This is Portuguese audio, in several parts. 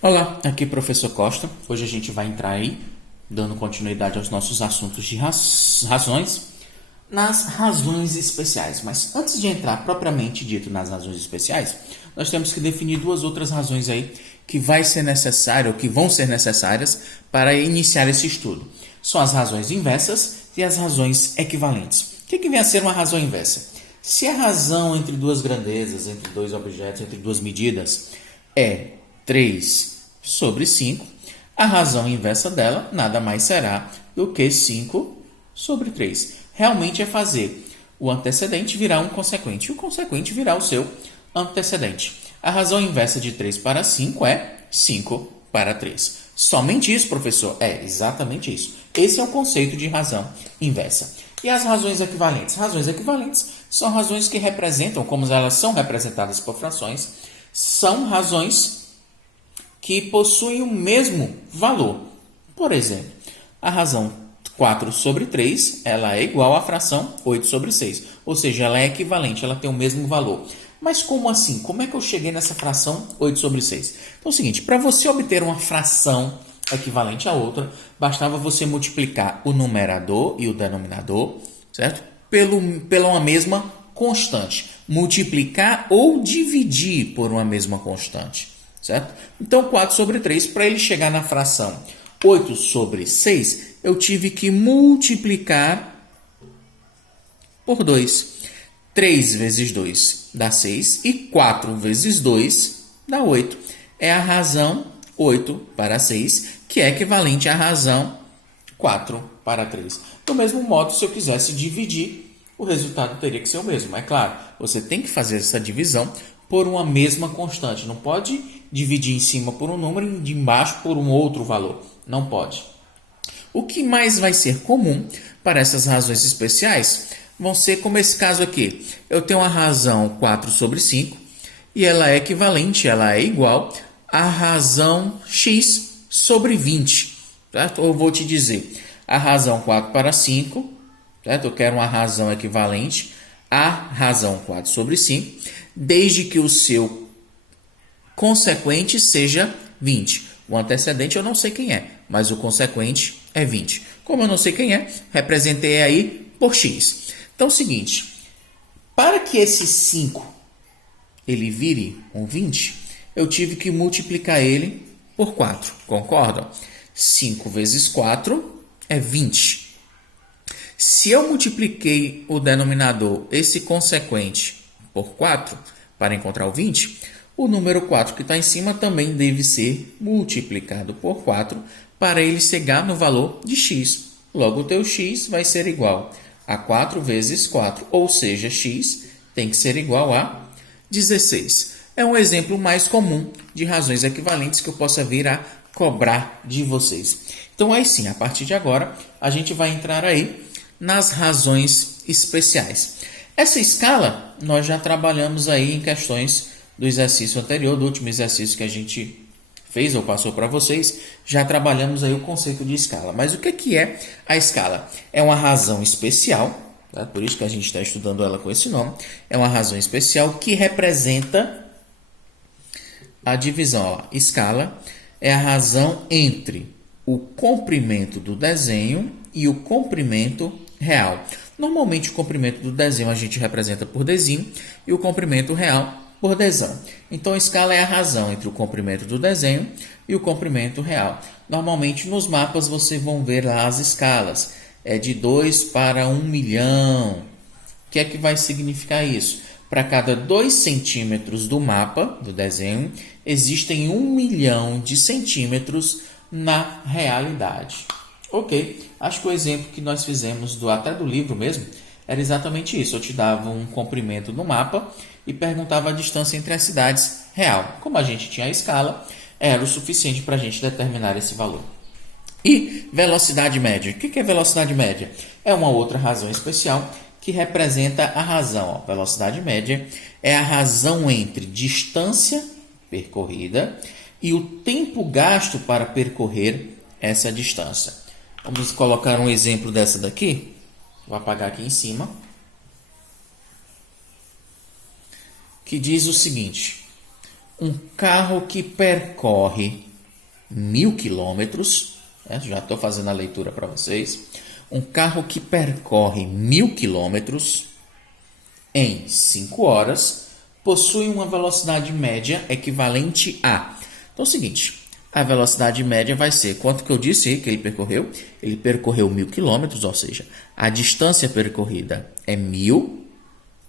Olá, aqui é o professor Costa. Hoje a gente vai entrar aí, dando continuidade aos nossos assuntos de razões, nas razões especiais. Mas antes de entrar propriamente dito nas razões especiais, nós temos que definir duas outras razões aí que vai ser necessário, ou que vão ser necessárias para iniciar esse estudo. São as razões inversas e as razões equivalentes. O que vem a ser uma razão inversa? Se a razão entre duas grandezas, entre dois objetos, entre duas medidas é 3 sobre 5, a razão inversa dela nada mais será do que 5 sobre 3. Realmente é fazer o antecedente virar um consequente e o consequente virar o seu antecedente. A razão inversa de 3 para 5 é 5 para 3. Somente isso, professor? É, exatamente isso. Esse é o conceito de razão inversa. E as razões equivalentes? Razões equivalentes são razões que representam, como elas são representadas por frações, são razões que possuem o mesmo valor. Por exemplo, a razão 4 sobre 3, ela é igual à fração 8 sobre 6. Ou seja, ela é equivalente, ela tem o mesmo valor. Mas como assim? Como é que eu cheguei nessa fração 8 sobre 6? Então é o seguinte, para você obter uma fração equivalente a outra, bastava você multiplicar o numerador e o denominador, certo? Pela uma mesma constante. Multiplicar ou dividir por uma mesma constante, certo? Então, 4 sobre 3, para ele chegar na fração 8 sobre 6, eu tive que multiplicar por 2. 3 vezes 2 dá 6 e 4 vezes 2 dá 8. É a razão 8 para 6, que é equivalente à razão 4 para 3. Do mesmo modo, se eu quisesse dividir, o resultado teria que ser o mesmo. É claro, você tem que fazer essa divisão por uma mesma constante. Não pode dividir em cima por um número e de embaixo por um outro valor. Não pode. O que mais vai ser comum para essas razões especiais vão ser como esse caso aqui. Eu tenho a razão 4 sobre 5 e ela é equivalente, ela é igual à razão x sobre 20. Certo? Eu vou te dizer, a razão 4 para 5, certo? Eu quero uma razão equivalente à razão 4 sobre 5, desde que o seu consequente seja 20. O antecedente eu não sei quem é, mas o consequente é 20. Como eu não sei quem é, representei aí por x. Então é o seguinte, para que esse 5 ele vire um 20, eu tive que multiplicar ele por 4, concordam? 5 vezes 4 é 20. Se eu multipliquei o denominador, esse consequente, por 4, para encontrar o 20, o número 4 que está em cima também deve ser multiplicado por 4 para ele chegar no valor de x. Logo, o teu x vai ser igual a 4 vezes 4, ou seja, x tem que ser igual a 16. É um exemplo mais comum de razões equivalentes que eu possa vir a cobrar de vocês. Então, aí sim, a partir de agora, a gente vai entrar aí nas razões especiais. Essa escala, nós já trabalhamos aí em questões do exercício anterior, do último exercício que a gente fez ou passou para vocês, já trabalhamos aí o conceito de escala. Mas o que é a escala? É uma razão especial, tá? Por isso que a gente está estudando ela com esse nome. É uma razão especial que representa a divisão. Ó. Escala é a razão entre o comprimento do desenho e o comprimento real. Normalmente o comprimento do desenho a gente representa por desinho e o comprimento real por desão. Então a escala é a razão entre o comprimento do desenho e o comprimento real. Normalmente nos mapas vocês vão ver lá as escalas. É de 2 para 1 milhão. O que é que vai significar isso? Para cada 2 centímetros do mapa, do desenho, existem 1 milhão de centímetros na realidade. Ok, acho que o exemplo que nós fizemos até do livro mesmo era exatamente isso. Eu te dava um comprimento no mapa e perguntava a distância entre as cidades real. Como a gente tinha a escala, era o suficiente para a gente determinar esse valor. E velocidade média. O que é velocidade média? É uma outra razão especial que representa a razão. Velocidade média é a razão entre distância percorrida e o tempo gasto para percorrer essa distância. Vamos colocar um exemplo dessa daqui. Vou apagar aqui em cima. Que diz o seguinte. Um carro que percorre 1.000 quilômetros, já estou fazendo a leitura para vocês. Um carro que percorre 1.000 quilômetros em 5 horas possui uma velocidade média equivalente a... Então é o seguinte, a velocidade média vai ser, quanto que eu disse aí que ele percorreu? Ele percorreu 1.000 quilômetros, ou seja, a distância percorrida é 1.000,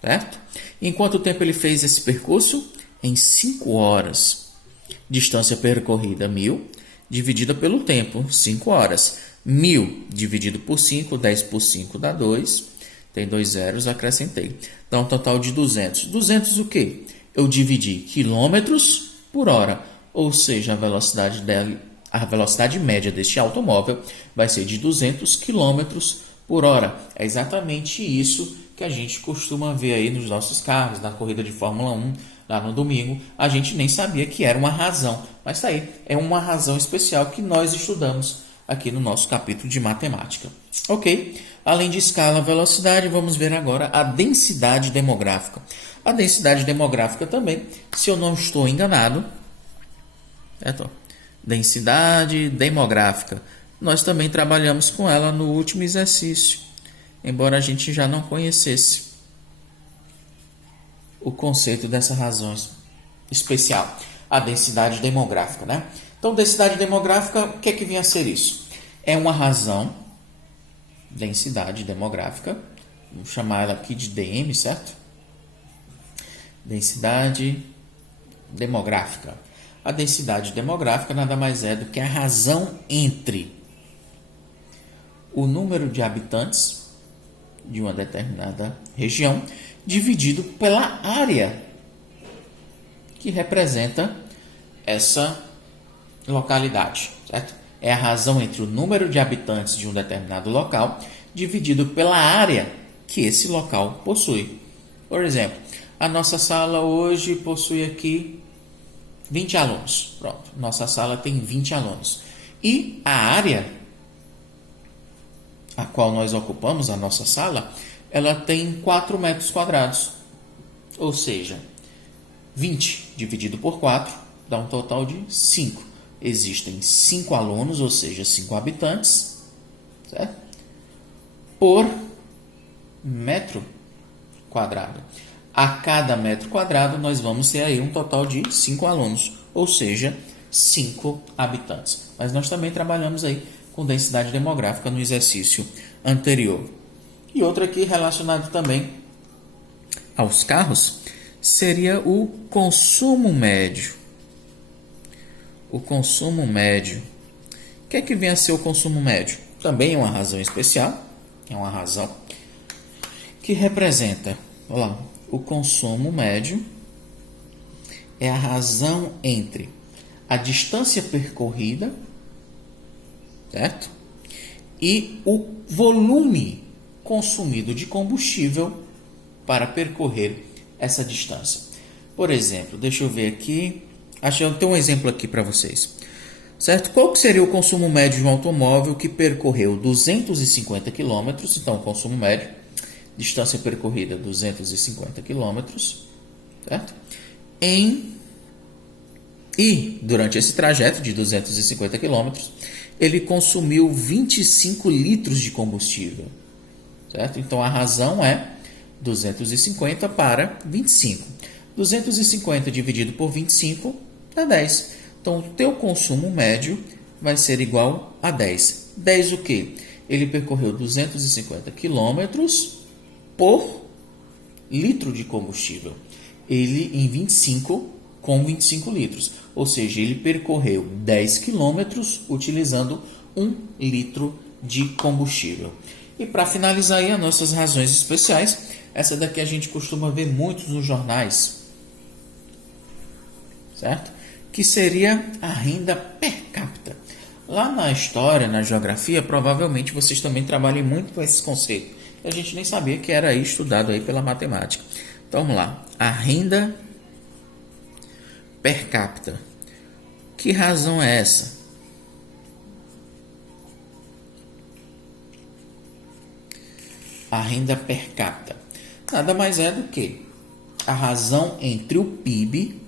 certo? Em quanto tempo ele fez esse percurso? Em 5 horas. Distância percorrida 1.000, dividida pelo tempo, 5 horas. 1.000 dividido por 5, 10 por 5 dá 2. Tem 2 zeros, acrescentei. Dá um total de 200. 200 o quê? Eu dividi quilômetros por hora, ou seja, a velocidade média deste automóvel vai ser de 200 quilômetros por hora. É exatamente isso que a gente costuma ver aí nos nossos carros, na corrida de Fórmula 1, lá no domingo. A gente nem sabia que era uma razão, mas tá aí, é uma razão especial que nós estudamos aqui no nosso capítulo de matemática. Ok? Além de escala, velocidade, vamos ver agora a densidade demográfica. A densidade demográfica também, se eu não estou enganado, densidade demográfica, nós também trabalhamos com ela no último exercício, embora a gente já não conhecesse o conceito dessa razão especial, a densidade demográfica, né? Então, densidade demográfica, o que é que vem a ser isso? É uma razão, densidade demográfica, vamos chamar ela aqui de DM, certo? Densidade demográfica. A densidade demográfica nada mais é do que a razão entre o número de habitantes de uma determinada região dividido pela área que representa essa localidade, certo? É a razão entre o número de habitantes de um determinado local dividido pela área que esse local possui. Por exemplo, a nossa sala hoje possui aqui 20 alunos. Pronto, nossa sala tem 20 alunos. E a área a qual nós ocupamos, a nossa sala, ela tem 4 metros quadrados. Ou seja, 20 dividido por 4 dá um total de 5. Existem 5 alunos, ou seja, 5 habitantes, certo? Por metro quadrado. A cada metro quadrado, nós vamos ter aí um total de 5 alunos, ou seja, 5 habitantes. Mas nós também trabalhamos aí com densidade demográfica no exercício anterior. E outro aqui relacionado também aos carros seria o consumo médio. O consumo médio. O que é que vem a ser o consumo médio? Também é uma razão especial, é uma razão que representa, olha lá, o consumo médio é a razão entre a distância percorrida, certo? E o volume consumido de combustível para percorrer essa distância. Por exemplo, deixa eu ver aqui, acho que eu tenho um exemplo aqui para vocês, certo? Qual que seria o consumo médio de um automóvel que percorreu 250 km? Então, o consumo médio, distância percorrida 250 km, certo? E durante esse trajeto de 250 km, ele consumiu 25 litros de combustível, certo? Então, a razão é 250 para 25. 250 dividido por 25 dá 10. Então, o teu consumo médio vai ser igual a 10. 10 o quê? Ele percorreu 250 quilômetros por litro de combustível. Ele em 25 com 25 litros. Ou seja, ele percorreu 10 quilômetros utilizando 1 litro de combustível. E para finalizar aí as nossas razões especiais, essa daqui a gente costuma ver muito nos jornais, certo? Que seria a renda per capita. Lá na história, na geografia, provavelmente vocês também trabalhem muito com esse conceito. A gente nem sabia que era aí estudado aí pela matemática. Então vamos lá. A renda per capita. Que razão é essa? A renda per capita nada mais é do que a razão entre o PIB,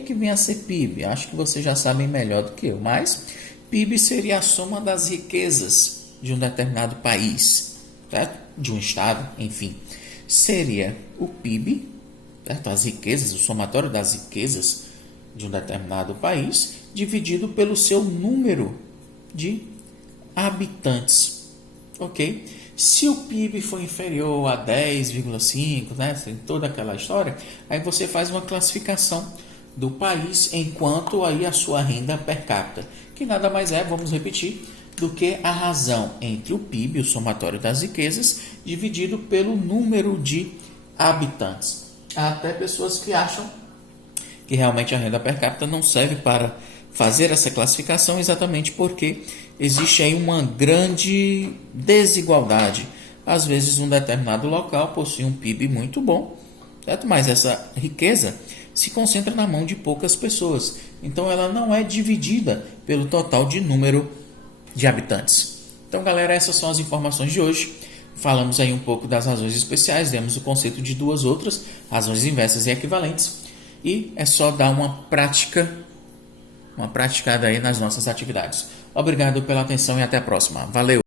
que vem a ser PIB? Acho que vocês já sabem melhor do que eu, mas PIB seria a soma das riquezas de um determinado país, certo? De um estado, enfim. Seria o PIB, certo? As riquezas, o somatório das riquezas de um determinado país, dividido pelo seu número de habitantes, ok? Se o PIB for inferior a 10,5, né, tem toda aquela história, aí você faz uma classificação do país enquanto aí a sua renda per capita, que nada mais é, vamos repetir, do que a razão entre o PIB, o somatório das riquezas, dividido pelo número de habitantes. Há até pessoas que acham que realmente a renda per capita não serve para fazer essa classificação, exatamente porque existe aí uma grande desigualdade. Às vezes um determinado local possui um PIB muito bom, certo? Mas essa riqueza se concentra na mão de poucas pessoas. Então ela não é dividida pelo total de número de habitantes. Então, galera, essas são as informações de hoje. Falamos aí um pouco das razões especiais, demos o conceito de duas outras, razões inversas e equivalentes. E é só dar uma praticada aí nas nossas atividades. Obrigado pela atenção e até a próxima. Valeu!